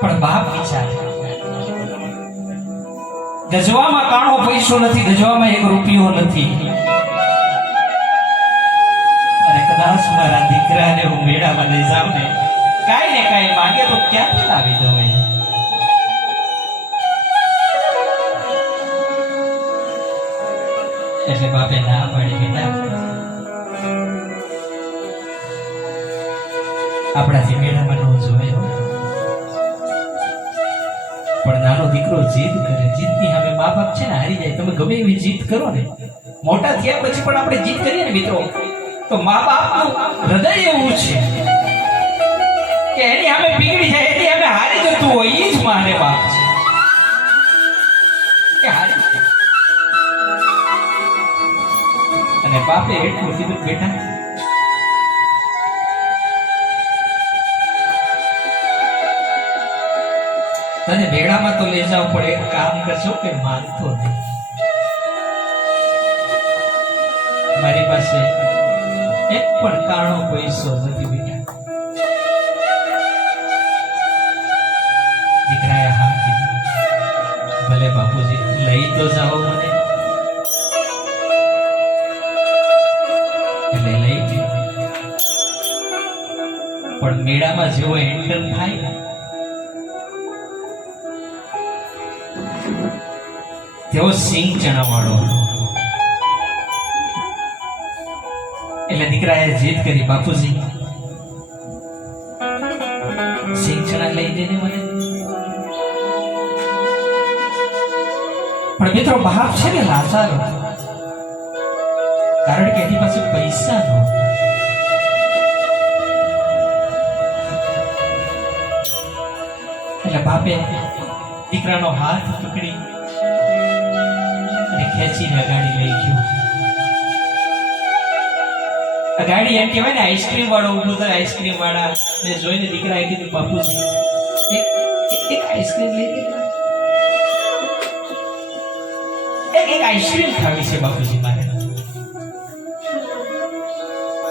પણ બાપ વિચારે ગજવામાં કાણો પૈસો નથી, ગજવામાં 1 રૂપિયો નથી, અને કદાચ મારા દીકરાને હું મેળામાં લઈ જાઉં ને કાંઈ ને કાંઈ માંગે તો ક્યાંથી લાવી દઉં. એટલે બાપે ના પાડી, બેટા આપણાથી મેળામાં ન જોયો. પણ નાનો દીકરો જીદ કરે, જીદની સામે મા બાપ છે ને હારી જાય. તમે ગમે એવી જીદ કરો ને, મોટા થયા પછી પણ આપણે જીદ કરીએ ને મિત્રો, તો મા બાપનું હૃદય એવું છે કે એની સામે પીગળી જાય, એની સામે હારી જતું હોય, એ જ માને બાપ છે કે હારી. અને બાપે એટલું કીધું, બેટા તને મેળામાં તો લઈ જાવ, પણ એક કામ કરશો કે માનતો નહીં. મારી પાસે એક પણ કાણો પૈસો નથી બેટા. દીકરાએ હા કીધું, ભલે બાપુજી લઈ તો જાઓ મને. એટલે લઈ ગયો. પણ મેળામાં જેવો એન્ટર થાય તેઓ સિંગ ચણા વાળો. એટલે દીકરાએ જીદ કરી, બાપુજી સિંગ ચણા લઈ દે ને મને. પણ મિત્રો બાપ છે ને લાચાર, કારણ કે એની પાસે પૈસા ન. એટલે બાપે દીકરાનો હાથ પકડી ખેંચીને ગાડી લઈ ગયો. ગાડી એમ કહેવાય ને આઈસ્ક્રીમ વાળો ઉભો થાય, આઈસ્ક્રીમ વાળા ને જોઈને દીકરાએ કીધું, બાપુજી એક આઈસ્ક્રીમ લઈ દે, એક આઈસ્ક્રીમ ખાવી છે બાપુજી મારે.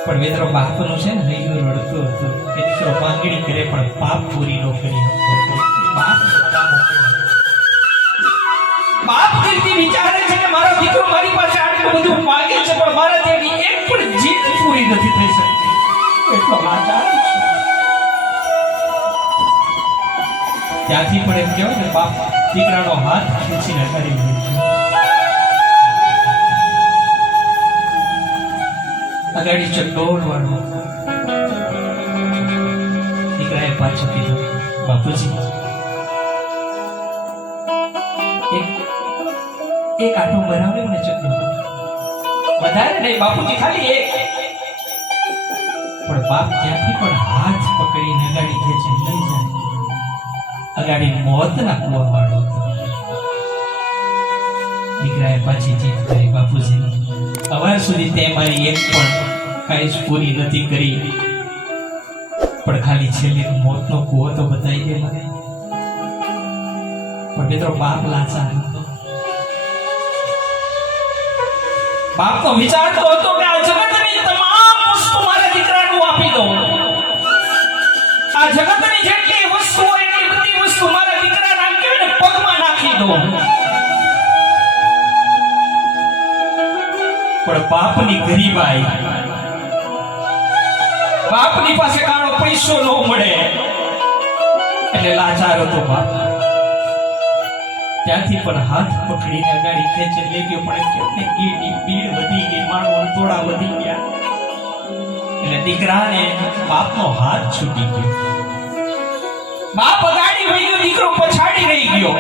પણ મિત્રો બાપનું છે ને હૈયું રડતું હતું કે દીકરો માંગણી કરે પણ પાપ પૂરી ન કરી શકતો. બાપ દિલથી વિચારે છે કે મારો દીકરો મારી પાસે આટલું બધું માંગે છે, પણ મારાથી એની એક પણ જીદ પૂરી નથી થઈ શકતી. એટલો લાચાર છે. ત્યાંથી પણ એમ કહેવાય ને, બાપ દીકરાનો હાથ ખેંચીને કરી મૂક્યો. અગાડી ચકડોળ વાળો. દીકરાએ પાછું કીધું, બાપુજી એક આટો બરાબર મને ચકડોળ, વધારે નહીં બાપુજી, ખાલી એક. પણ બાપ ત્યાંથી પણ હાથ પકડીને અગાડી ખેંચીને લઈ જાય. અગાડી મોતના કુવા વાળો હતો. દીકરાએ પાછી જીદ કરી, બાપુજી અવાર સુધી તે મારી એક પણ કાંઈ જ પૂરી નથી કરી, પણ ખાલી છેલ્લે મોતનો કુવો તો બતાવી દે મને. પણ મિત્રો બાપ લાચાર હતો. બાપ તો વિચારતો હતો કે આ જગતની તમામ વસ્તુ મારા દીકરાનું આપી દઉં. આ જગતની જેટલી વસ્તુ હોય એટલી બધી વસ્તુ મારા દીકરાના કહેવાય ને પગમાં નાખી દઉં. પણ બાપની ગરીબાઈ, બાપની પાસે કાળો પૈસો ન મળે એટલે લાચાર હતો બાપ. ત્યાંથી પણ હાથ પકડીને ગાડી ખેંચી લઈ ગયો. પણ કેમ ને ગીરની ભીડ વધી ગઈ, માણસો થોડા વધી ગયા, એટલે દીકરાને બાપનો હાથ છૂટી ગયો. બાપ ગાડી વહી ગયો, દીકરો પછાડી રહી ગયો.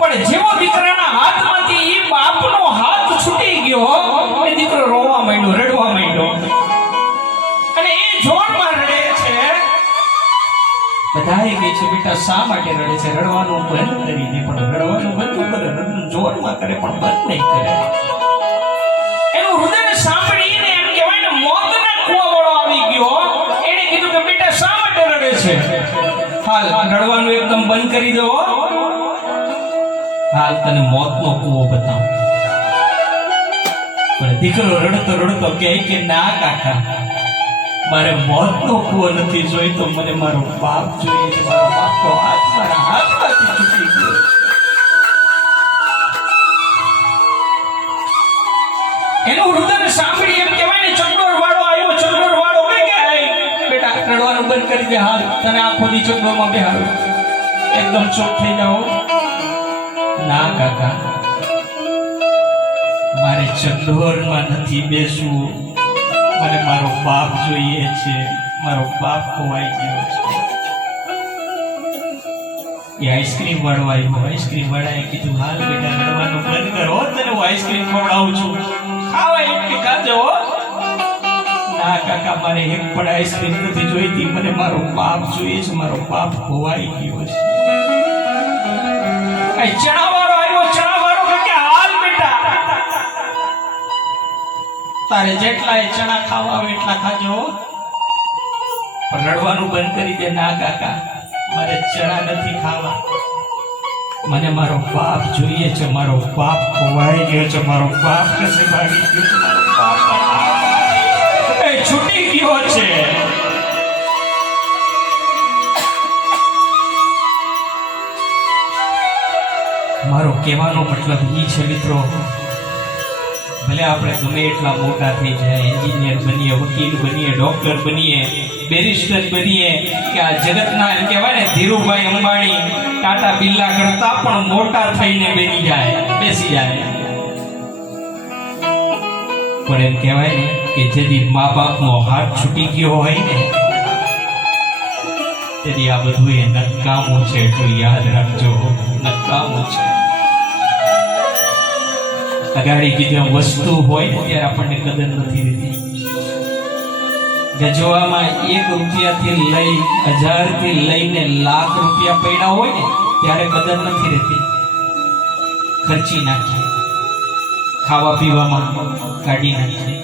પણ જેવો દીકરાના હાથમાંથી એ બાપનો હાથ છૂટી ગયો, એ દીકરો રોવા માંડ્યો, રડવા માંડ્યો. અને એ જોરમાં રડે છે. બધાએ કહે છે, બેટા શા માટે રડે છે? રડવાનું બંધ કરી દે. પણ રડવાનું બંધ કરે, જોરમાં કરે પણ બંધ નહીં કરે. એનું હૃદય સાંભળીને એમ કહેવાય ને મોતના કુવાવાળો આવી ગયો. એને કીધું કે બેટા શા માટે રડે છે? હાલ રડવાનું એકદમ બંધ કરી દો. હાલ તને મોતનો કુવો બતાવો. પણ દીકરો રડતો રડતો કહે કે ના કાકા, મારે મોતનો કૂવો નથી જોઈતો, મને મારો બાપ જોઈએ છે. મારો બાપનો હાથ મારા હાથમાંથી છૂટી ગયો. એનું રુદન સાંભળી એમ કહેવાય ને, ચંડોળ વાળો આવ્યો, ચંડોળ વાળો કે બેટા રડવાનું બંધ કરી દે, હાલ તને આખો દી ચંડોળમાં બેહાડો, એકદમ ચોક થઈ જાઓ. ના કાકા, મારે ચંડોળમાં નથી બેસવું, મને મારો બાપ જોઈએ છે. મારો બાપ ખોવાઈ ગયો છે. એ આઈસ્ક્રીમ વાળો આવ્યો. આઈસ્ક્રીમ વાળાએ કીધું, હાલ બેટા રડવાનું બંધ કરો, તને હું આઈસ્ક્રીમ ખવડાવું છું, ખાવા એક ખાજો. ના કાકા, મારે એક પણ આઈસ્ક્રીમ નથી જોઈતી, મને મારો બાપ જોઈએ છે. મારો બાપ ખોવાઈ ગયો છે. ચણા વાળો આવ્યો. ચણા વાળો કે હાલ બેટા, તારે જેટલા ચણા ખાવા આવે એટલા ખાજો, પણ રડવાનું બંધ કરી દે. ના કાકા, મારે ચણા નથી ખાવા, મને મારો બાપ જોઈએ છે. મારો બાપ ખોવાઈ ગયો છે. મારો બાપ કસે ભાગી ગયો છે. મારો બાપ છૂટી ગયો છે. મારો કહેવાનો મતલબ એ છે મિત્રો, ભલે આપણે ગમે એટલા મોટા થઈ જાય, એન્જિનિયર બનીએ, વકીલ બનીએ, ડોક્ટર બનીએ, બેરિસ્ટર બનીએ, કે આ જગતના એમ કહેવાય ને ધીરુભાઈ અંબાણી, ટાટા બિરલા કરતા પણ મોટા થઈને બેસી જાય. પણ એમ કહેવાય ને કે જેથી મા બાપનો હાથ છૂટી ગયો હોય ને, તેથી આ બધું એ નકામું છે. એટલું યાદ રાખજો, નકામું છે. અગાડી કીધું વસ્તુ હોય ને ત્યારે આપણને કદર નથી રહેતી. ગજવામાં 1 રૂપિયાથી લઈ 1000 થી લઈને લાખ રૂપિયા પડ્યા હોય ને ત્યારે કદર નથી રહેતી. ખર્ચી નાખીએ, ખાવા પીવામાં કાઢી નાખીએ.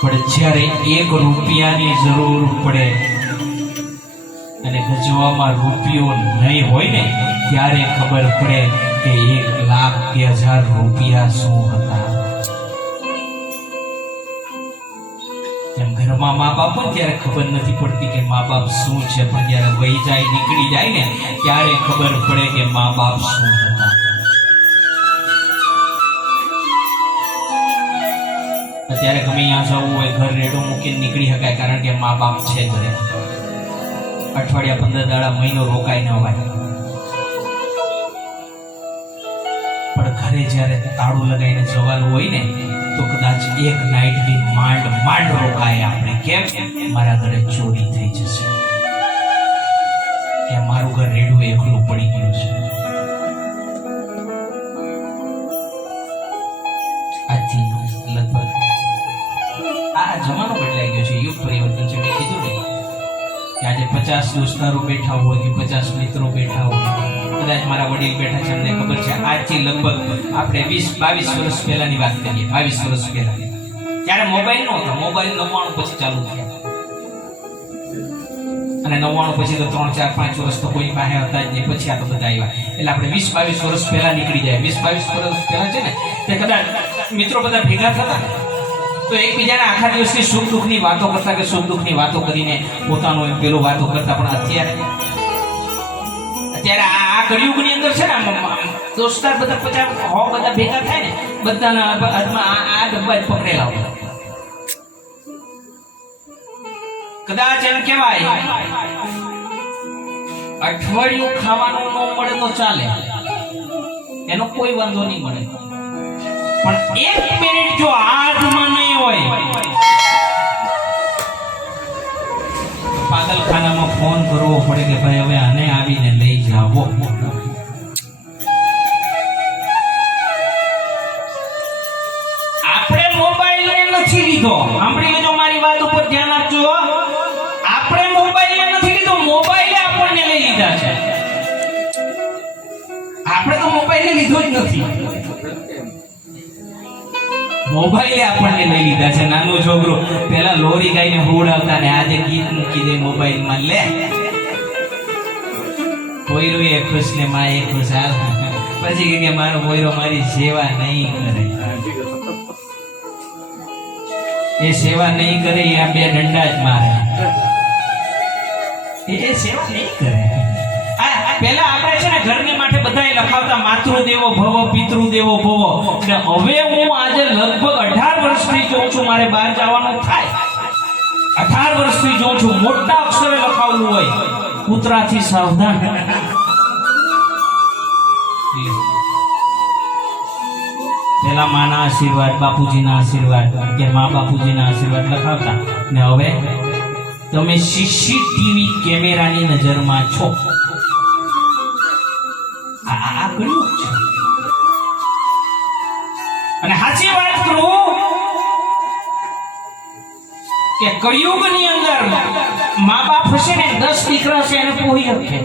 પણ જ્યારે 1 રૂપિયાની જરૂર પડે અને ગજવામાં રૂપિયો નહીં હોય ને ત્યારે ખબર પડે કે 1 લાખ કે 1000 રૂપિયા શું હતા. તેમ ઘરમાં મા બાપ હોય ત્યારે ખબર નથી પડતી કે મા બાપ શું છે, પણ જ્યારે વહી જાય, નીકળી જાય ને ત્યારે ખબર પડે કે મા બાપ શું હતા. અત્યારે ગમે ત્યાં જવું હોય, ઘર રેડો મૂકીને નીકળી શકાય, કારણ કે મા બાપ છે ઘરે. અઠવાડિયા 15 દાડા, મહિનો રોકાઈ ન અવાય. પણ ઘરે જ્યારે તાળું લગાવીને જવાનું હોય ને તો કદાચ 1 નાઈટ બી માંડ રોકાય આપણે. કેમ? મારા ઘરે ચોરી થઈ જશે, કે મારું ઘર રેડું એકલું પડી ગયું છે. આજથી લગભગ આ જમાનો બદલાઈ ગયો છે, યુગ પરિવર્તન છે. મેં કીધું ને કે આજે 50 દોસ્તારો બેઠા હોય કે 50 મિત્રો બેઠા હોય, કદાચ મારા વડીલ બેઠા છે, અમને ખબર છે. આજથી લગભગ આપણે 20-22 વર્ષ પહેલાની વાત કરીએ. 22 વર્ષ પહેલા ત્યારે મોબાઈલ નહોતો. મોબાઈલ 99 પછી ચાલુ થયા, અને 99 પછી તો 3, 4, 5 વર્ષ તો કોઈ પાસે હતા જ નહીં. પછી આ તો બધા આવ્યા. એટલે આપણે 20-22 વર્ષ પહેલા નીકળી જાય. 20-22 વર્ષ પહેલા છે ને તે કદાચ મિત્રો બધા ભેગા થતા તો એકબીજાને આખા દિવસની સુખ દુઃખની વાતો કરતા, કે સુખ દુઃખની વાતો કરીને પોતાનો પેલો વાતો કરતા. પણ અત્યારે આ કળિયુગની અંદર છે ને દોસ્તાર બધા 50 બધા ભેગા થાય ને, બધાના હાથમાં આ ડબ્બા જ પકડેલા હોય. કદાચ એમ કહેવાય અઠવાડિયું ખાવાનું ન મળે તો ચાલે, એનો કોઈ વાંધો નહીં મળે. પણ 1 મિનિટ જો હાથમાં નહીં હોય, પાગલખાનામાં ફોન કરવો પડે કે ભાઈ હવે આને આવીને લઈ જાવો. આપણે મોબાઈલ નથી લીધો, સાંભળી લેજો મારી વાત ઉપર ધ્યાન આપજો. આપણે મોબાઈલ નથી લીધો, મોબાઈલે આપણને લઈ લીધા છે. આપણે તો મોબાઈલે લીધો જ નથી, મોબાઈલે આપણને લઈ લીધા છે. નાનું છોકરું પેલા લોરી ગાઈને હોડાવતા ને આજે ગીત મૂકી દે મોબાઈલમાં, લે પોયરો એ ખુશ ને માં એ ખુશ. હાલ પછી કે મારો પોયરો મારી સેવા નહીં કરે. એ સેવા નહીં કરે, એ આ બે દંડા જ મારે. એ સેવા નહીં કરે. પેલા આપણે છે ને ઘરની માટે બધાય લખાવતા માતૃદેવો ભવ પિતૃદેવો ભવ. હવે હું આજે લગભગ 18 વર્ષથી જોઉં છું, મારે બહાર જવાનું થાય 18 વર્ષથી જોઉં છું, મોટા અક્ષરે લખાવેલું હોય કૂતરાથી સાવધાન. પેલા માના આશીર્વાદ, બાપુજીના આશીર્વાદ કે મા બાપુજીના આશીર્વાદ લખાવતા, ને હવે તમે સીસીટીવી કેમેરાની નજરમાં છો. આ કળિયુગ છે. અને સાચી વાત કરું કે કળિયુગની અંદર મા બાપ હશે ને 10 દીકરા છે એને પોહી શકે,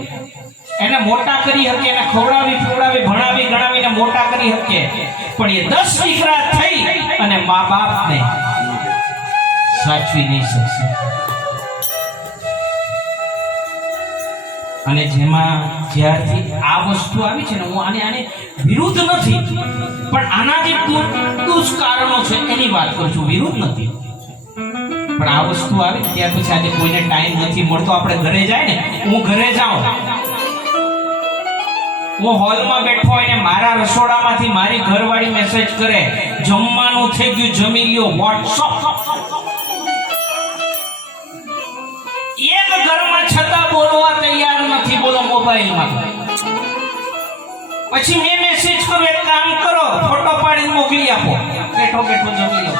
એને મોટા કરી શકે, એને ખવડાવી પીવડાવી ભણાવી ગણાવીને મોટા કરી શકે, પણ એ 10 દીકરા થઈ અને મા બાપને સાચવી નહીં શકશે. અને જેમાં જ્યારથી આ વસ્તુ આવી છે ને, હું આને વિરુદ્ધ નથી, પણ આના જે દુષ્કારણો છે એની વાત કરું છું, વિરુદ્ધ નથી. પણ આ વસ્તુ આવી ત્યાર પછી આજે કોઈને ટાઈમ નથી મળતો. આપણે ઘરે જાય ને, હું ઘરે જાઉં, હું હોલમાં બેઠો હોય ને મારા રસોડામાંથી મારી ઘરવાળી મેસેજ કરે, જમવાનું થઈ ગયું, જમી લ્યો. વોટ્સઅપ એક ઘરમાં છતાં બોલવા તૈયાર નથી, બોલો મોબાઈલમાં. પછી મેં મેસેજ કરું, એક કામ કરો, ફોટો પાડીને મોકલી આપો, બેઠો બેઠો જમી લો.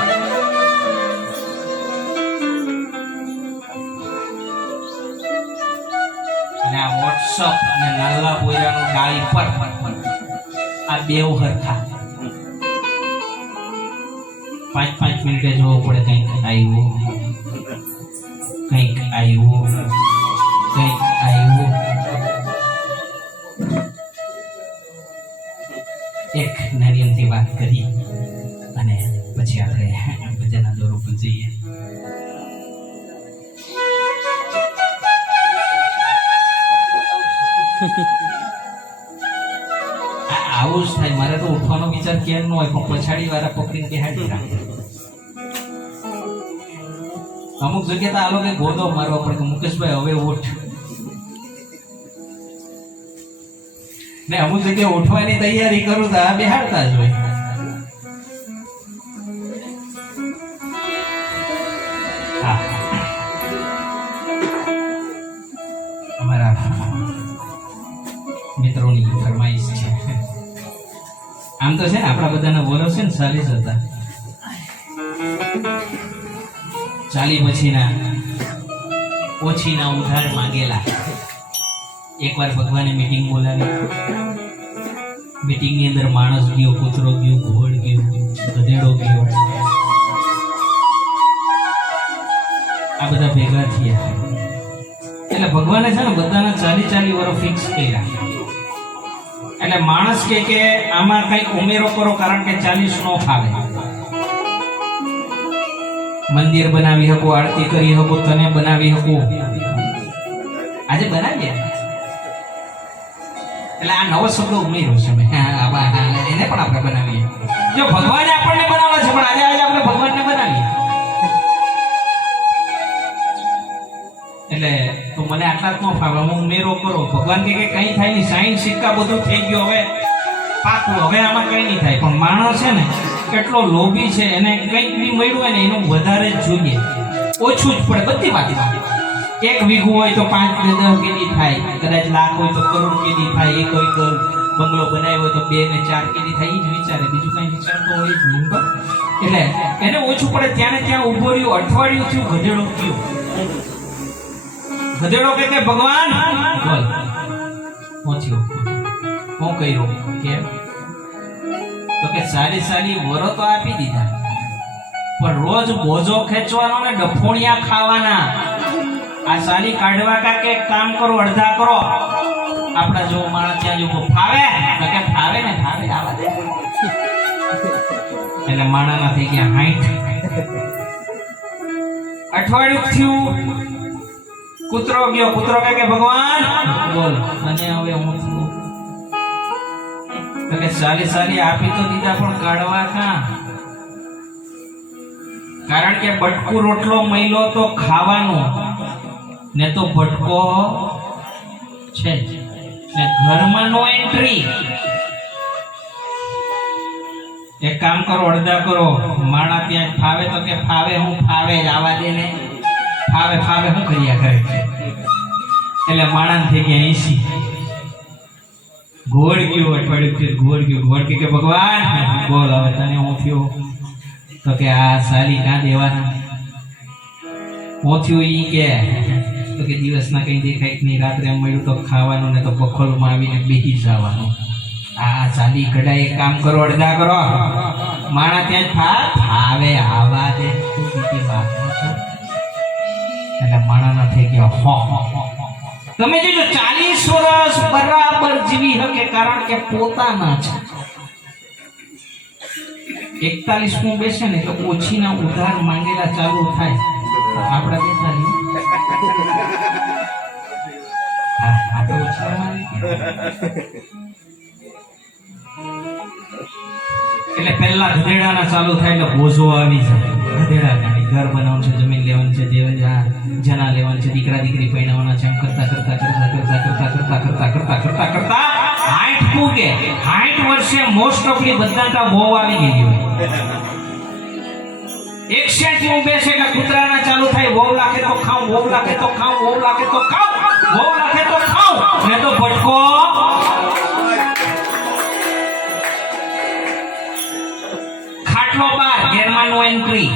અને આ વોટ્સઅપ અને નાલા પોયરાનું ડાળી પર આ બેવ હરખા 5-5 મિનિટે જોવો પડે, કંઈક આવ્યું, કંઈક આવ્યું, કંઈક આવ્યું. એક નારિયેળથી વાત કરી અને પછી આપણે ભજનના દોર ઉપર જઈએ. આવું જ થાય. મારે તો ઉઠવાનો વિચાર ક્યાં ન હોય, પણ પછાડી વાળા પકડીને બેહાડી રાખે. અમુક જગ્યાએ તો આ લોકો ગોદો મારવા પડે કે મુકેશભાઈ હવે ઉઠ, ને અમુક જગ્યાએ ઉઠવાની તૈયારી કરું તો આ બેહાડતા જ હોય. અમારા મિત્રોની ફરમાઈશ છે. આમ તો છે ને આપણા બધાના વર્ષ છે ને 40 હતા. 40 પછીના ઓછીના ઉધાર માંગેલા. એકવાર ભગવાને મીટિંગ બોલાવી. મીટિંગની અંદર માણસ ગયો, કૂતરો ગયો, ઘોડ ગયો, ગધેડો ગયો, આ બધા ભેગા થયા. એટલે ભગવાને છે ને બધાના 40 વર્ષ ફિક્સ કર્યા. એટલે માણસ કે આમાં કઈ ઉમેરો કરો, કારણ કે 40 નો ફાવે. મંદિર બનાવી શકો, આરતી કરી શકો, તને બનાવી શકો, આજે બનાવીએ. એટલે આ નવો શબ્દ ઉમેર્યો છે મેં, એને પણ આપણે બનાવીએ. જો ભગવાને આપણને બનાવ્યા છે, પણ આજે આપણે ભગવાનને બનાવીએ. એટલે તો મને આટલા જ ન ફાવે, હું ઉમેરો કરો. ભગવાન કે કઈ થાય નહીં, સાઈન સિક્કા બધું થઈ ગયું, હવે પાકું, હવે આમાં કઈ નહીં થાય. પણ માણસ છે ને કેટલો લોભી છે, એને કંઈક બી મળ્યું હોય ને એનું વધારે જ જોઈએ, ઓછું જ પડે બધી વાતમાં. 1 વીઘું હોય તો 5-10 કેદી થાય, કદાચ લાખ હોય તો કરોડ કેદી થાય, એક હોય તો બંગલો બનાવ્યો હોય તો 2 ને 4 કેદી થાય. એ જ વિચારે, બીજું કઈ વિચારતો હોય જ નહીં. એટલે એને ઓછું પડે. ત્યાં ને ત્યાં ઉભો રહ્યું, અઠવાડિયું થયું, ગધેડો થયો. ગધેડો કે ભગવાન બોલ પહોંચ્યો, હું કર્યો કે તો કે સારી વરો તો આપી દીધા, પણ રોજ બોજો ખેંચવાનો ને ડફોણિયા ખાવાના. આ સાલી કાઢવા કા કે કામ કરો, અડધા કરો. આપડા જો માણસ ત્યાં જો ફાવે તો કે ફાવે ને ફાવે, આવા દે. એટલે માણાના થઈ ગયા 60. અઠવાડિયું થયું, કૂતરો ગયો. કૂતરો કે ભગવાન બોલ મને હવે હું છું. તો કે સાલી આપી તો દીધા, પણ કાઢવા કારણ કે બટકું રોટલો મહિલો તો ખાવાનું ને તો ભટકો છે જ. ને ઘરમાં નો એન્ટ્રી. એક કામ કરો, અડધા કરો. માણા ત્યાં ફાવે તો કે ફાવે, હું ફાવે જ આવા દે ને. ફાવે ફાવે હું કર્યા કરે છે. એટલે માણા થઈ ગયા 80. ઘોડ ગયો અઠવાડિયું, ઘોડ ગયો. ઘોડ કે ભગવાન બોલ હવે તને હું થયો? તો કે આ સાલી કાં દેવાના હું થયું ઈ કે તો કે દિવસના કઈ દેખાય નહીં, રાત્રે મળ્યું તો ખાવાનું ને તો બખોલમાં આવીને બેસી જવાનું. આ સાલી કઢાઈ. એક કામ કરો, અડધા કરો. માણા ત્યાં જ ફાવે આવા દે. એટલે માણા થઈ ગયો હો. તમે જોજો 40 વર્ષ બરાબર જીવી શકે, કારણ કે પોતાના છે. 41 બેસે ને તો ઓછીના ઉધાર માંગેલા ચાલુ થાય. આપડા 42 એટલે પહેલા ગધેડાના ચાલુ થાય એટલે બોજો આવી જાય. ગધેડા ગાડી, ઘર બનાવવાનું છે, જમીન લેવાની છે, જના લેવાની છે, દીકરા દીકરી પરણાવવાના છે. એમ કરતા કરતા કરતા કરતા કરતા કરતા કરતા કરતા કરતા કરતા 60 વર્ષે મોસ્ટ ઓફલી બધા બહુ આવી ગઈ હોય. 61 બેસે એટલે કૂતરાના ચાલુ થાય. વહુ લાગે તો ખાઉં, વહુ લાગે તો ખાઉં, વહુ લાગે તો ખાઉં, વહુ લાગે તો ખાઉં, ને તો ભટકો. ખાટલો બાર, ઘેરમાં નો એન્ટ્રી.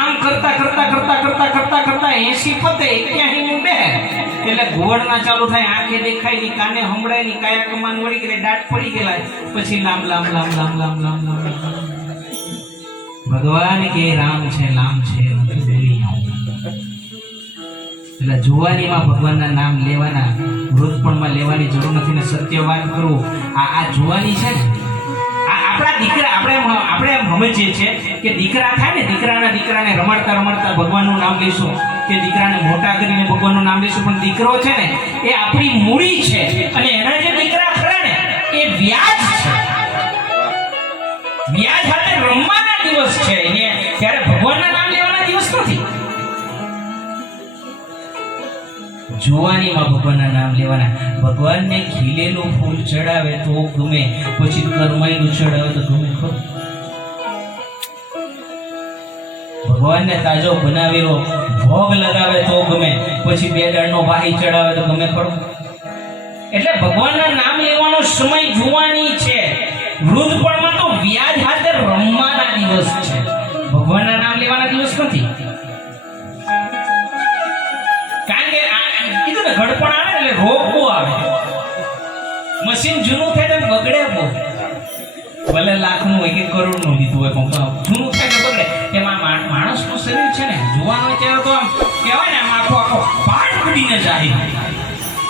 આમ કરતા કરતા કરતા કરતા કરતા કરતા 80 પતે 81 બે એટલે ઘોડના ચાલુ થાય. આંખે દેખાય ની, કાને સંભળાય ની, કાયા કમાન વળી ગયેલા, દાંત પડી ગયેલા. પછી લામ લામ લામ લામ લામ લામ લામ. ભગવાન કે રામ છે, લામ છે, નથી બોલી આવું. એટલે જુવાનીમાં ભગવાનના નામ લેવાના, વૃદ્ધપણમાં લેવાની જરૂર નથી. ને સત્ય વાત કરું, આ જુવાની છે ને, આપણા દીકરા આપણે એમ સમજીએ છીએ કે દીકરા થાય ને, દીકરાને રમાડતા રમાડતા ભગવાનનું નામ લઈશું, કે દીકરાને મોટા કરીને ભગવાનનું નામ લઈશું. પણ દીકરો છે ને એ આપણી મૂડી છે, અને એના જે દીકરા ખરા ને એ વ્યાજ છે. વ્યાજ સાથે રમવાના દિવસ છે, એને ત્યારે ભગવાનના નામ લેવાના દિવસ નથી. જુવાનીમાં ભગવાનના નામ લેવાના. ભગવાનને ખીલેલું ફૂલ ચડાવે તો ગમે, પછી કરમાયેલું ચડાવે તો ગમે ખરું? ભગવાનને તાજો બનાવેલો ભોગ લગાવે તો ગમે, પછી 2 દાળનો વાહી ચડાવે તો ગમે ખરું? એટલે ભગવાનના નામ લેવાનો સમય જુવાની છે. વૃદ્ધપણમાં તો વ્યાજ હાથે રમવાના દિવસ છે, ભગવાનના નામ લેવાના દિવસ નથી. ઘડપણ આવે એટલે રોગ બહુ આવે. મશીન જૂનું થાય તો બગડે બહુ. ભલે લાખનું હોય કે કરોડનું લીધું હોય, પણ જૂનું થાય તો બગડે. એમાં માણસનું શરીર છે ને, જુવાનું હોય ત્યારે તો આમ કહેવાય ને, આમ આખો પાટ ફૂટીને જાય.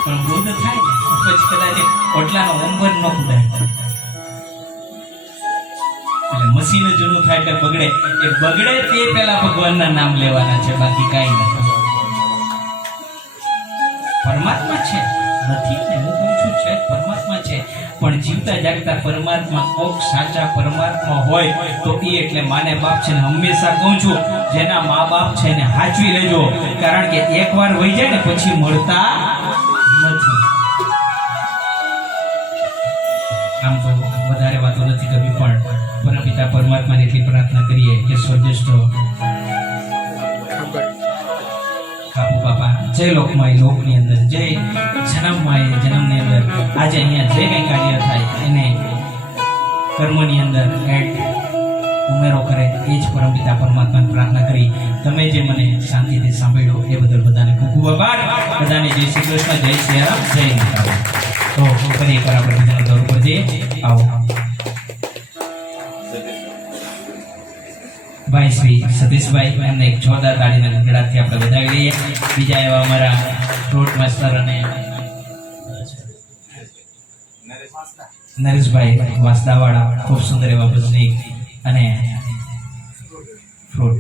પણ વૃદ્ધ થાય ને પછી કદાચ ઓટલાનો ઉંબર ન ફૂટાય. એટલે મશીન જૂનું થાય એટલે બગડે. એ બગડે તે પહેલા ભગવાનના નામ લેવાના છે, બાકી કાંઈ નથી. પરમાત્મા છે નથી ને, હું કહું છું છે પરમાત્મા છે, પણ જીવતા જાગતા પરમાત્મા, કોક સાચા પરમાત્મા હોય તો એ એટલે માને બાપ છે. ને હંમેશા કહું છું, જેના મા બાપ છે એને હાચવી લેજો, કારણ કે એકવાર વહી જાય ને પછી મળતા નથી. આમ તો વધારે વાતો નથી કરવી, પણ પરમપિતા પરમાત્માને એટલી પ્રાર્થના કરીએ કે સ્વર્ગસ્થ કાપુ બાપા જય લોકમાં, લોકની અંદર જય જન્મમાં, જન્મની અંદર આજે અહીંયા જે કંઈ કાર્ય થાય એને કર્મની અંદર એડ ઉમેરો કરે, એ જ પરમપિતા પરમાત્માને પ્રાર્થના કરી. તમે જે મને શાંતિથી સાંભળ્યો એ બદલ બધાને ખૂબ ખૂબ આભાર. બધાને જય શ્રી કૃષ્ણ, જય શ્રી રામ, જય માતા. તો ફરી એકવાર આપણે બીજાના દોર પર જઈએ. આવો ભાઈ શ્રી સતીશભાઈ, એમને એક જોરદાર તાળીના ગળાથી આપણે વધાવી લઈએ. બીજા એવા અમારા ફ્રૂટ માસ્ટર અને નરેશભાઈ વાસદાવાળા, ખૂબ સુંદર એવા ભજની અને ફ્રૂટ